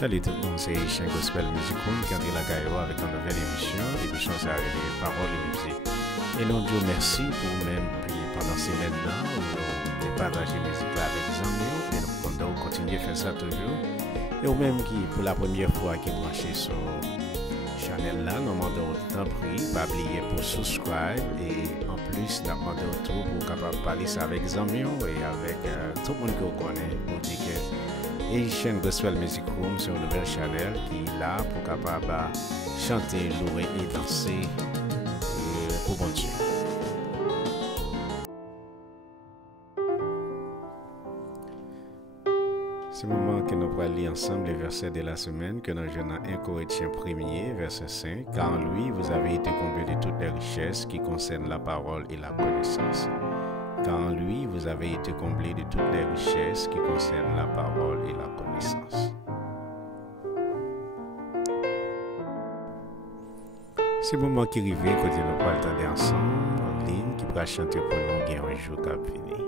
Salut tout le monde, c'est Haitian Gospel Music Room qui entre la gaïo avec une nouvelle émission ça avec Parole et Musique. Et nous Dieu merci pour même pendant ces maintenant où nous partager musique là avec les amis et nous continuer à faire ça toujours. Et ou même qui pour la première fois qui branché sur channel là, nous demandons autant prix, pas oublier pour subscribe et en plus nous demandons tout pour capable parler ça avec les amis et avec tout le monde que vous connaissez pour dire que Haitian Gospel Music Room sur une nouvelle channel qui est là pour capable chanter, louer et danser pour bon Dieu. C'est le moment que nous allons lire ensemble les versets de la semaine que nous avons dans 1 Corinthiens 1er, verset 5. Car en lui, vous avez été comblés de toutes les richesses qui concernent la parole et la connaissance. Car en lui, vous avez été comblés de toutes les richesses qui concernent la parole et la connaissance. C'est le moment qui arrive, côté nous allons attendre ensemble, en ligne, qui pourra chanter pour nous, Yon JOu Kap VINI.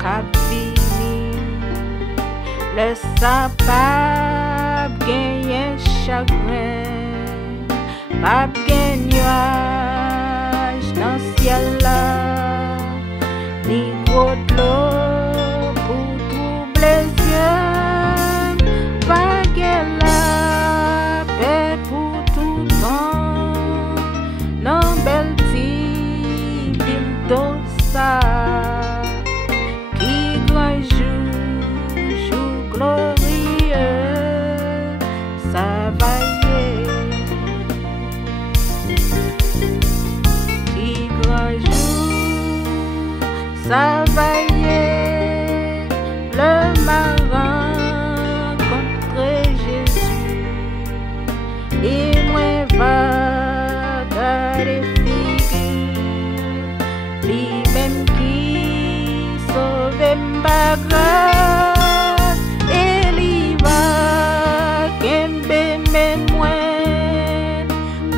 Kap vini, le sapab genyen chagrin, pap gen nuage dans ciel là, ni gros d'eau pour troubler yeux, pa gen la paix pour tout temps, non bel ti vil dosa. Ça va y est, le marin contre Jésus. Et moi va garder figure, lui-même qui sauve ma grâce. Et lui va kembe men moi,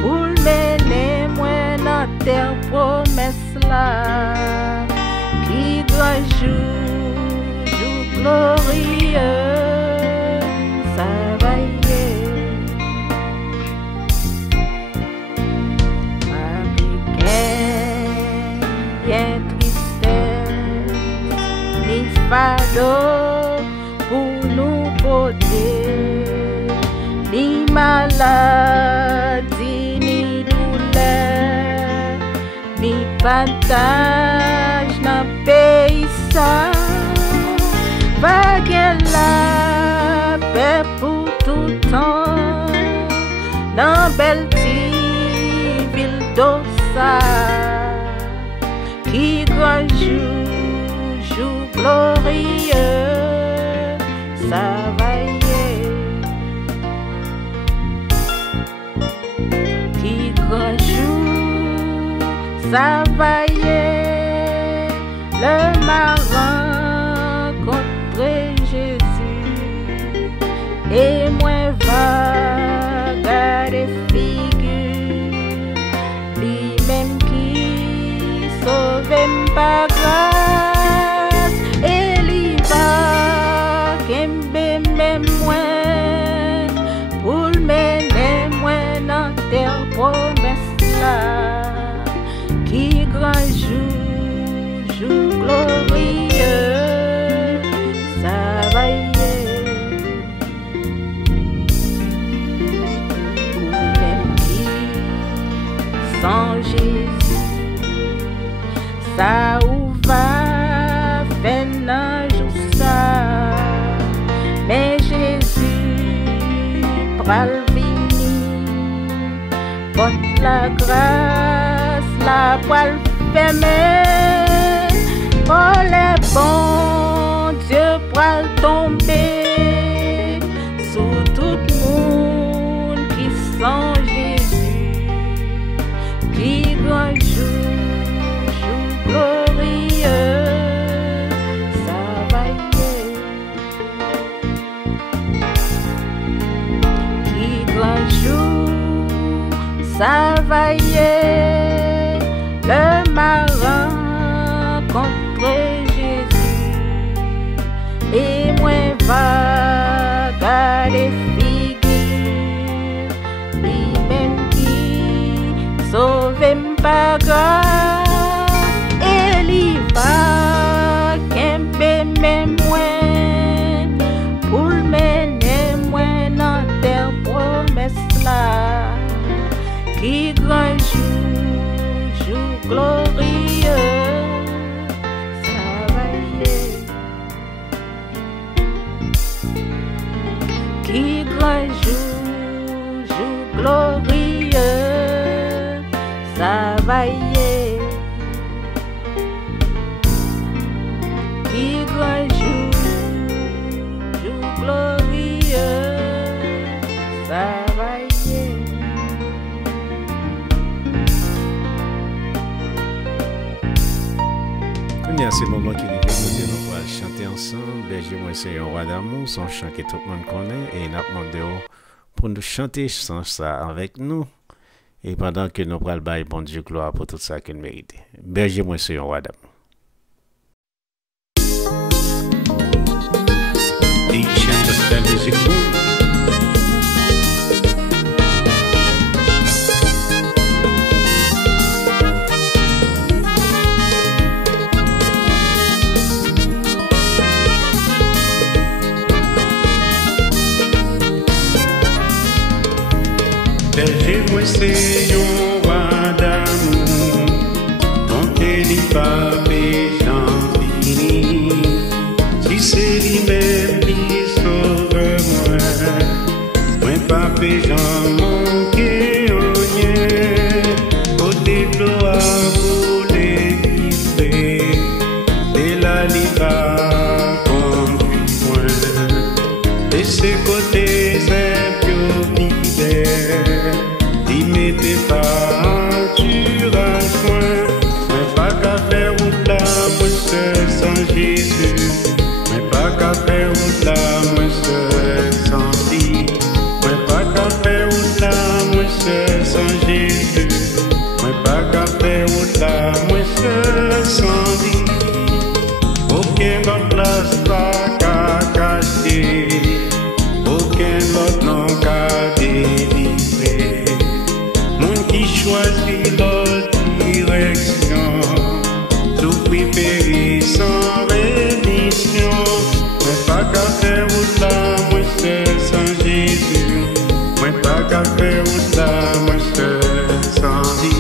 pour mener moi dans terre promesse là. Jour glorieux, ça va y est. Avec bien tristesse, ni fardeau pour nous porter, ni maladie, ni douleur, ni partage dans pays ça. Va gen la paix pour tout temps, dans belle ti ville d'Ossa, qui grand jour glorieux, ça va y est. Qui grand jour, ça va y est, le marin contre Jésus, et moi va garder figure, lui-même qui sauve par grâce, et lui va kembe même moi, pour mener moi dans terre promesse là, qui grand jour glorieux, ça va y est. Pour même qui sans Jésus, ça ou va faire un jour ça, mais Jésus pral vini, porte la grâce, la poêle fermée. Oh les bons Dieu pral tomber sous tout monde qui sent Jésus, qui grand jour glorieux, ça va y est. Qui grand jour, ça va y est, le marin m'pa grave, et li va kembe men mwen, pour mener mwen nan terre promesse la, qui grand jour glorieux. Qui grand jour glorieux, ça va y est. Qui grand jour glorieux, ça va y est. Il y a ces moments qui nous nous va chanter ensemble. Berger moi c'est Yon Roi Damour, son chant que tout le monde connaît et nous demandons pour nous chanter sans ça avec nous et pendant que nous prenons le bail bon Dieu gloire pour tout ça qu'il mérite. Berger moi c'est Yon Roi Damour. Haitian Gospel Music Room. Berger moi c'est Yon Roi d'amour, comptez les papes et chant fini. Si c'est lui-même qui sauve moi pape et j'en manqué rien. Côté gloire pour l'église, et la liba conduit moi. Et c'est côté il m'était pas dur à joint, mais pas qu'à faire route là, moi seul sans Jésus, mais pas qu'à faire route là, moi seul sans lui, mais pas qu'à faire route là, moi seul sans Jésus, mais pas qu'à faire route là, moi seul sans lui. Aucun autre place pas qu'à cacher, aucun autre nom qu'à délivrer. Moun qui choisit l'autre direction, souffrir périr sans rémission. Mais pas qu'à faire route là, moi seul sans Jésus. Mais pas qu'à faire route là, moi seul sans lui.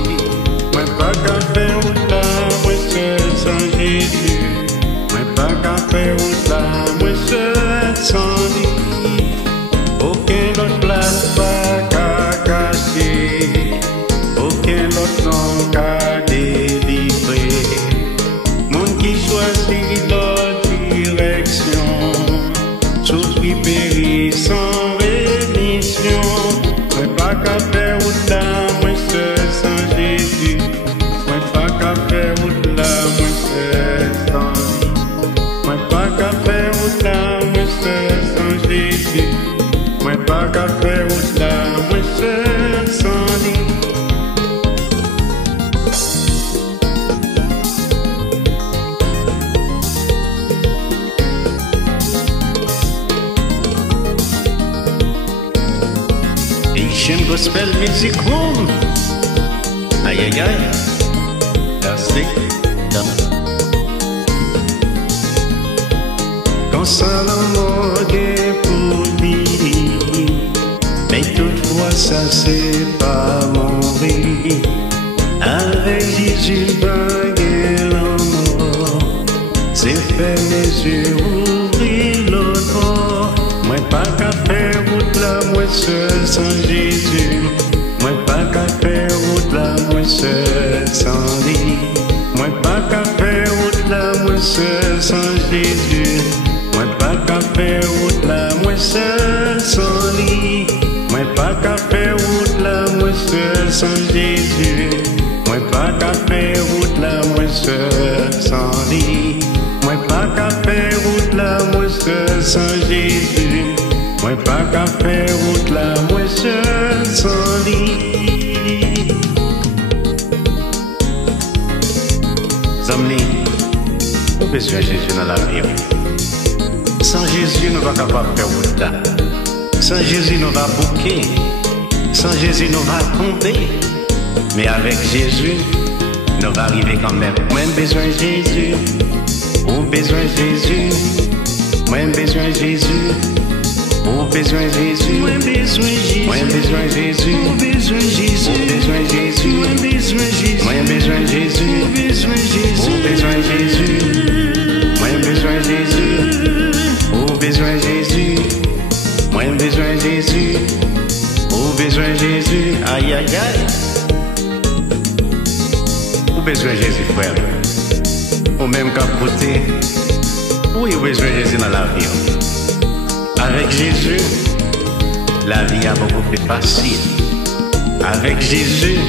Mais pas qu'à faire route là, moi seul sans Jésus. Mais pas qu'à faire route là, moi seul sans lui. Aucun autre place pas qu'à cacher, aucun autre nom qu'à délivrer. Monde qui choisit l'autre direction, souffrir périr sans rémission. Mais pas qu'à faire route là, moi seul sans Jésus. Mais pas qu'à faire route là, moi seul sans lui. Mais pas qu'à faire route là, moi seul sans Jésus. Mais pas qu'à faire route là, moi seul sans lui. Haitian Gospel Music Room. Aïe aïe aïe. Verset. Quand ça l'amour est pour lui, mais toutefois ça c'est pas mourir. Avec Jésus baguer l'amour, c'est faire mes yeux ouvrir l'autre. Moi pas qu'à faire route là, moi seul sans Jésus. Moi pas qu'à faire route là, moi seul sans lui. Moi pas qu'à faire route là, moi seul sans Jésus. Moi pas qu'à faire route là, moi seul sans lui. Moi pas qu'à faire route là, moi seul sans Jésus. Moi pas qu'à faire route là, moi seul sans lui. Moi pas qu'à faire route là, moi seul sans Jésus. Moi pas qu'à faire route là, moi seul sans lui. Amis, nous besoin de Jésus dans la vie. Sans Jésus, nous ne sommes pas capables de faire route là. Sans Jésus, nous va bouquer. Sans Jésus, nous va tomber. Mais avec Jésus, nous va arriver quand même. Moi, besoin de Jésus. Ou besoin de Jésus. Moi, besoin de Jésus. Ou besoin de Jésus. Moi, besoin de Jésus. Moi, besoin de Jésus. Ou besoin de Jésus. Ou besoin de Jésus. Moi, besoin de Jésus. Moi, besoin de Jésus. Ou besoin de Jésus. Ou besoin de Jésus. Moi, besoin de Jésus. Ou besoin de Jésus. Moi, besoin de Jésus. Ou besoin de Jésus. Aïe, aïe, aïe. Ou besoin de Jésus, frère. Ou même qu'à côté. Oui, besoin de Jésus dans la vie. Avec Jésus, la vie est beaucoup plus facile. Avec Jésus,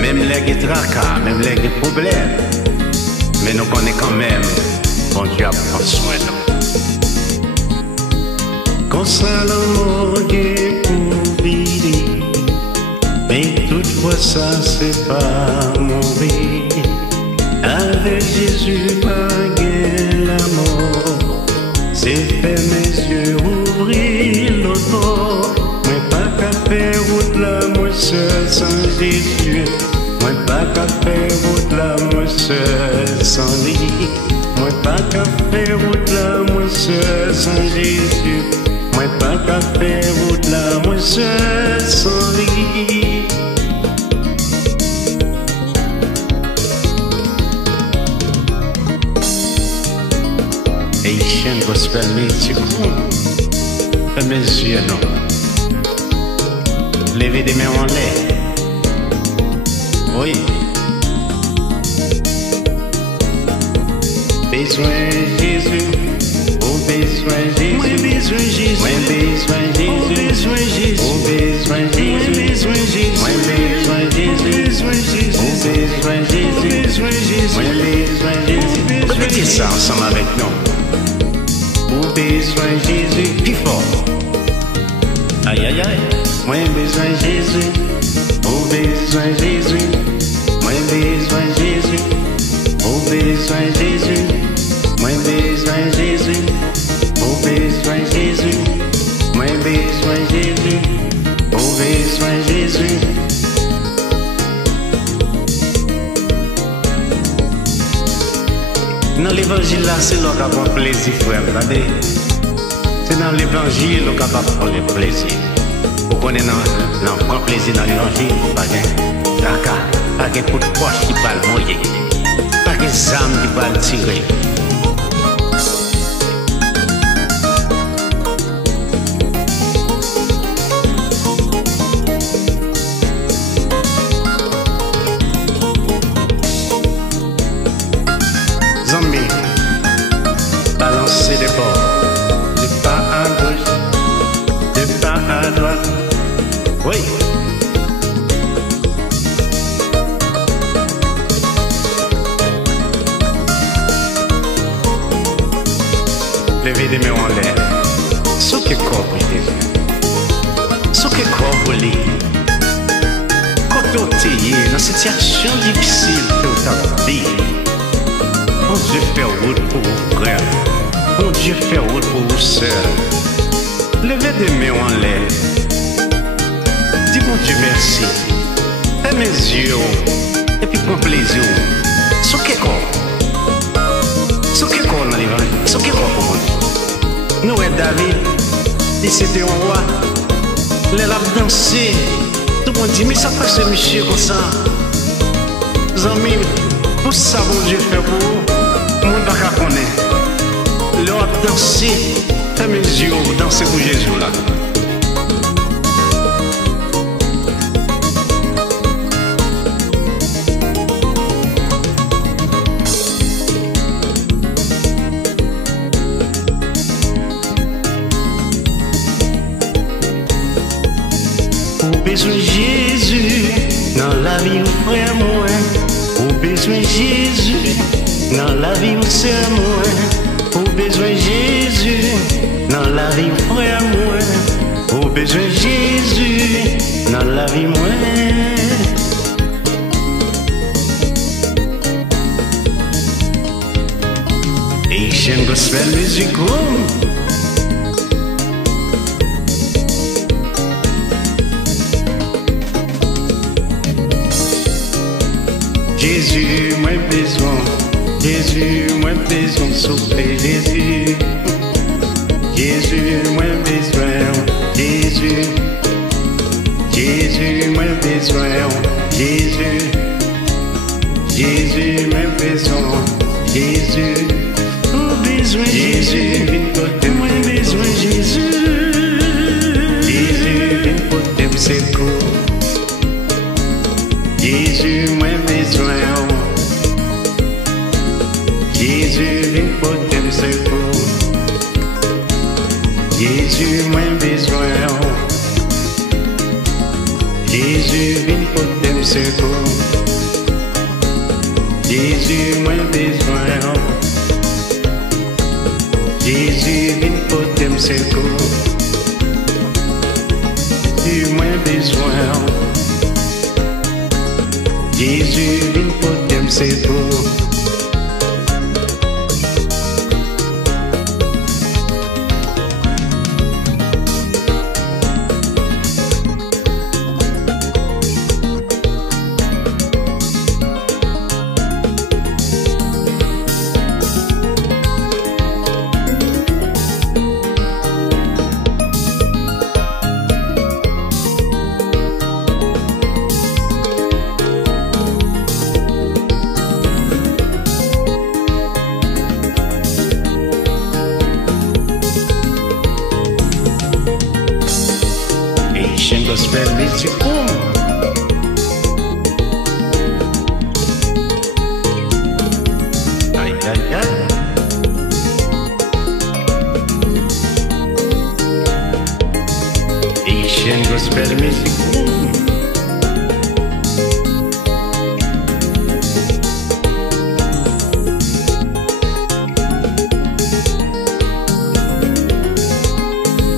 même les tracas, même les problèmes. Mais nous connaissons quand même, bon Dieu a pris soin de nous. Console pour vivre, mais toutefois ça c'est pas mourir. Avec Jésus, pas l'amour. C'est faire mes yeux, ouvrir l'auto. Moi pas qu'à faire route là, moi seul sans Jésus. Moi pas qu'à faire route là, moi seul sans lui. Moi pas qu'à faire route là, moi seul sans Jésus. Moi pas qu'à faire route là, moi seul sans lui. Haitian Gospel Music Room. Fais mes yeux, non. Levez des mains en l'air. Oui. Besoin de Jésus. Oh, besoin de Jésus. Moi, besoin de Jésus. Moi, besoin de Jésus. Oh, besoin de Jésus. Oh, besoin de Jésus. Moi, besoin de Jésus. Moi, besoin de Jésus. Oh, besoin de Jésus. Moi, besoin de Jésus. Moi, besoin de Jésus. Répétez ça ensemble avec nous. Ou besoin de Jésus, plus fort. Aïe, aïe, aïe. Moi, besoin de Jésus. Ou besoin de Jésus. Moi, besoin de Jésus. Ou besoin de Jésus. Moi, besoin de Jésus. Ou besoin de Jésus. Moi, besoin de Jésus. Ou besoin de Jésus. Dans l'évangile là, c'est là qu'on a plaisir, frère. C'est dans l'évangile qu'on a prendre le plaisir. Vous connaissez dans le plaisir dans l'évangile, pas de tracas, pas de coup de poche qui va le mouiller, pas de âme qui va le tirer. Balancer des bords, de pas à gauche, de pas à droite. Oui. Levez des mains en l'air. Ce que corps pour Jésus. Ce que corps pour lui. Quand tu es dans cette situation difficile de ta vie. Bon Dieu fait route pour vous, frère. Bon Dieu fait route pour vous, sœur. Levez des mains en l'air. Dis bon Dieu merci. Fais mes yeux et puis prends plaisir. Ce qui est corps. Ce qui est corps dans l'évangile. Ce qui est corps pour vous. Nous et David, il c'était un roi. Il a dansé. Tout le monde dit, mais ça fait ce monsieur comme ça. Amis, pour ça, bon Dieu fait pour vous. Le monde va connaître. L'on a dansé. Fais mes yeux danser pour Jésus là. Besoin de Jésus dans la vie où frère moi. Ou besoin de Jésus dans la vie où sœur moi. Ou besoin de Jésus dans la vie où frère moi. Ou besoin de Jésus dans la vie moi. Haitian Gospel Music Room. Jésus, moi besoin. Jésus, moi besoin, souffler Jésus. Jésus, moi besoin. Jésus. Jésus, moi besoin. Jésus. Jésus, moi besoin. Jésus. Oh, besoin Jésus. Moi besoin Jésus. Jésus, viens porter mes secours. Jésus, moi besoin. Jésus, viens porter mes secours. Jésus, moi besoin. Jésus, viens porter mes secours. Jésus, moi besoin. Jésus, viens porter mes secours. Jésus, moi besoin. Jésus, viens porter mes secours. Haitian Gospel Music Room. Aïe aïe aïe. Haitian Gospel Music Room.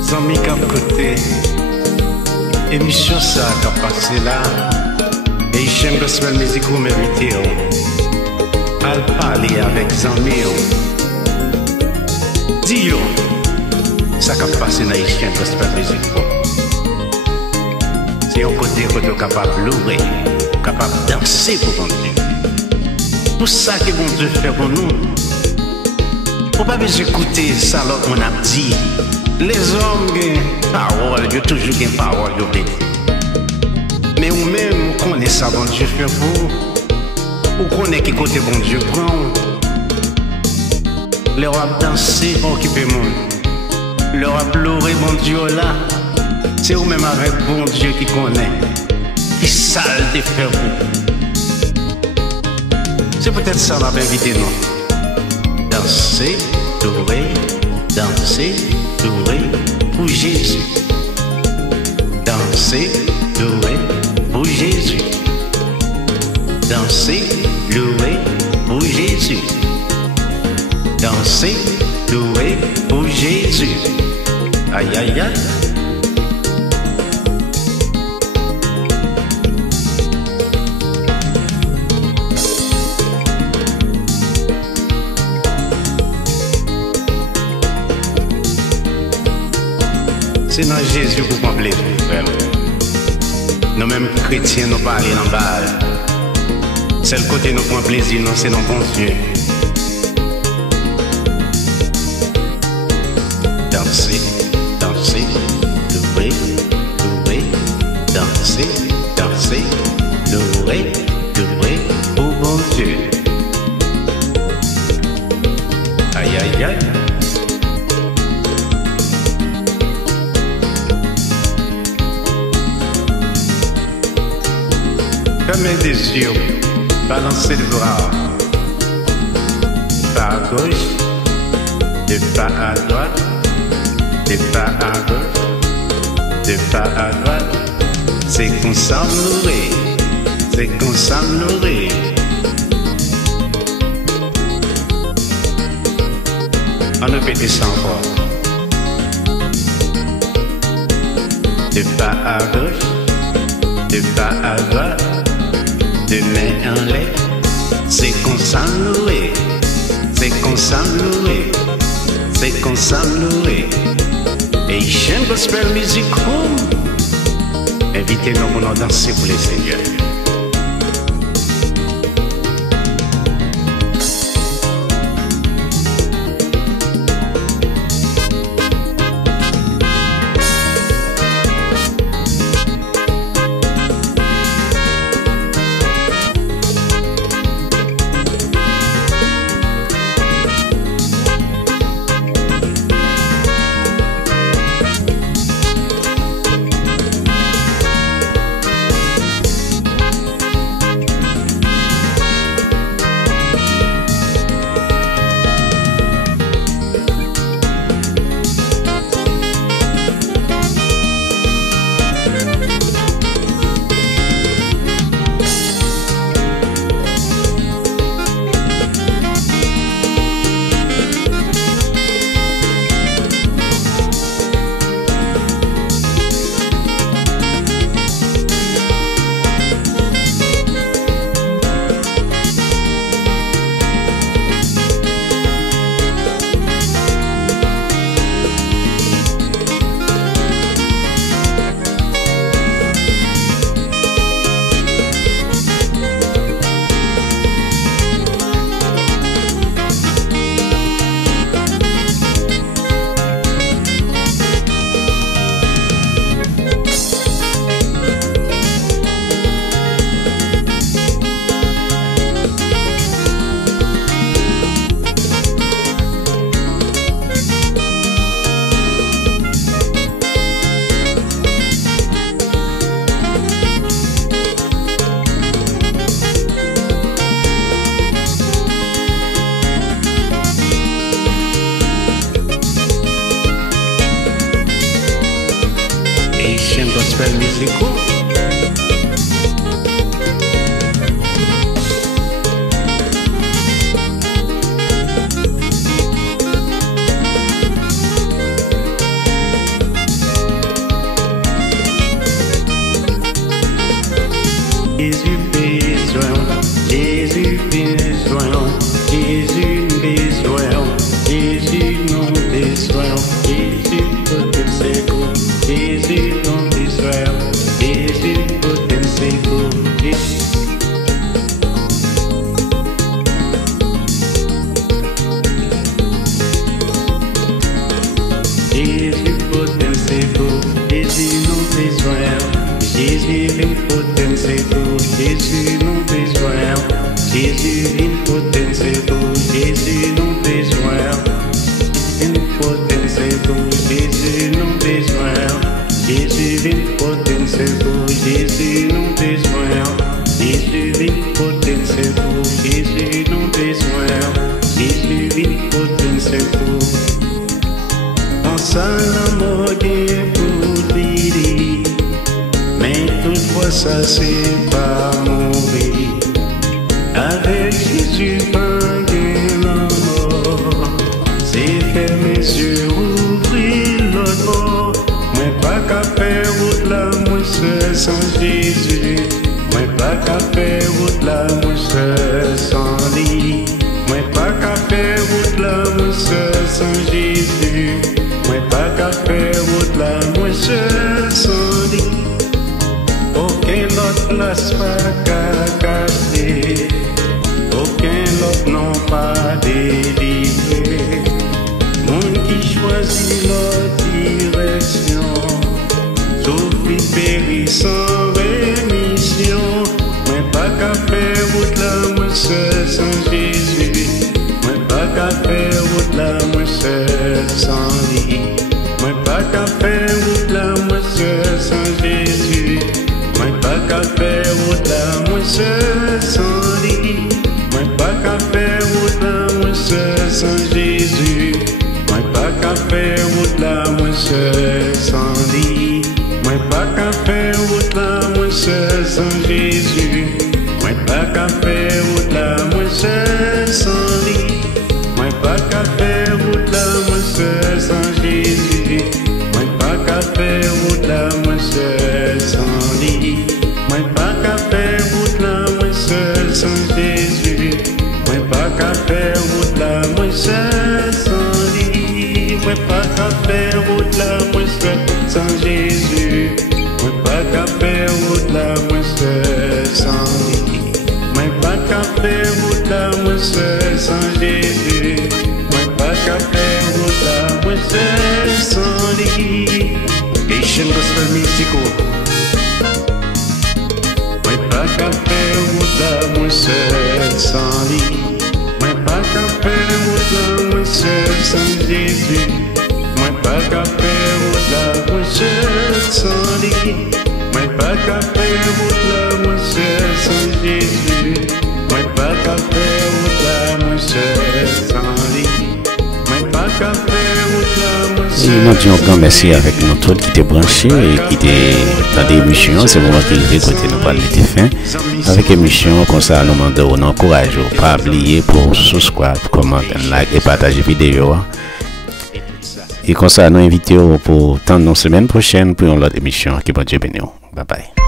Zami Kap côté. Émission ça qui a passé là. Haitian Gospel Music Room invité à parler avec Zami. Dis-yo, ça qui a passé dans Haitian Gospel Music Room. C'est un côté où tu es capable de louer, capable de danser pour ton Dieu. Tout ça que bon Dieu fait pour nous. Faut pas besoin d'écouter ça là qu'on a dit. Les hommes ont parole, ils ont toujours une parole. Mais vous-même, vous connaissez ça, bon Dieu fait pour vous. Vous connaissez qui côté bon Dieu prend. Les rois danser pour occuper le monde. Les rois pleurer, bon Dieu là. C'est vous-même avec bon Dieu qui connaît. Qui sale de faire vous. C'est peut-être ça m'a invité nous. Danser, louer, danser. Louer pour Jésus. Danser, louer pour Jésus. Danser, louer pour Jésus. Danser, louer pour Jésus. Aïe aïe aïe. C'est dans Jésus que vous comprenez, frère. Nous-mêmes chrétiens, nous parlons en bas. C'est le côté nous prend plaisir, non, c'est dans bon Dieu. Danser, danser, louer, louer, danser, danser, louer, louer, pour bon Dieu. Aïe aïe aïe. Fermez les yeux, balancez le bras, pas à gauche, de pas à droite, de pas à gauche, de pas à droite. C'est qu'on s'en nourrit, c'est qu'on s'en nourrit. On ne peut ça encore. De pas à gauche, de pas à droite. De main en l'air, c'est qu'on s'en louer, c'est qu'on s'en louer, c'est qu'on s'en louer. Haitian Gospel Music Room, invitez-nous pour nous danser pour les Seigneurs. Jésus besoin, Jésus besoin, Jésus besoin, Jésus non besoin, Jésus peut secours, Jésus non besoin, Jésus peut secours. Jésus poten secours, Jésus non besoin, Jésus vient poten secours, Jésus non besoin, Jésus vient poten secours, Jésus non besoin, vient poten secours, Jésus non besoin, Jésus vient poten secours, Jésus non besoin, Jésus vient poten secours, Jésus non besoin, Jésus vient poten secours. Sans l'amour pour lui, mais toutefois ça c'est pas mourir. Avec Jésus pas l'amour, c'est fermer mes yeux, ouvrir l'autre bord. Moi pas qu'à faire route là, moi seul sans Jésus. Moi pas qu'à faire route là, moi seul sans lui. Moi pas qu'à faire route là, moi seul sans Jésus. Moi pas qu'à faire route là, moi seul sans lui. Aucun autre place pas qu'à cacher, aucun autre non pas délivré. Monde qui choisit l'autre direction, souffre périt sans rémission. Moi pas qu'à faire route là, moi seul sans Jésus. Moi pas qu'à faire route là, moi seul sans lui. Moi pas qu'à faire route là, moi seul sans Jésus. Moi pas qu'à faire route là, moi seul sans lui. Moi pas qu'à faire route là, moi seul sans Jésus. Moi pas qu'à faire route là, moi seul sans lui. Moi pas qu'à faire route là, moi seul sans Jésus. Moi pas qu'à faire route là, moi seul sans lui. Moi pas qu'à faire route là, moi seul sans Jésus. Moi pas qu'à faire route là, moi seul sans lui. Moi pas qu'à faire route là, moi seul sans Jésus. Moi pas qu'à faire route là, moi seul sans lui. Moi pas qu'à faire route là, moi seul sans Jésus. Moi pas qu'à faire route là, moi seul sans lui. Moi pas qu'à faire route là, moi seul sans Jésus. Moi pas qu'à faire route là, moi seul sans lui. Haitian Gospel Music Room. Moi pas qu'à faire route là, moi seul sans lui. Moi pas qu'à faire route là, moi seul sans Jésus. Moi pas qu'à faire route là, moi seul sans lui. Moi pas qu'à faire route là, moi seul sans Jésus. Moi pas qu'à faire route là, moi seul sans lui. Moi pas qu'à faire route là, moi seul. Nous disons un grand merci avec nous tous qui étaient branchés et qui étaient dans des émissions. C'est le moment qu'ils étaient côté nous parler de fin. Avec émission, comme ça, nous demandons, on encourage, pas oublier pour subscribe, commenter, like et partager vidéo. Et comme ça, nous invitons pour tant de semaine prochaine pour une autre émission. Que bon Dieu bénisse. Bye bye.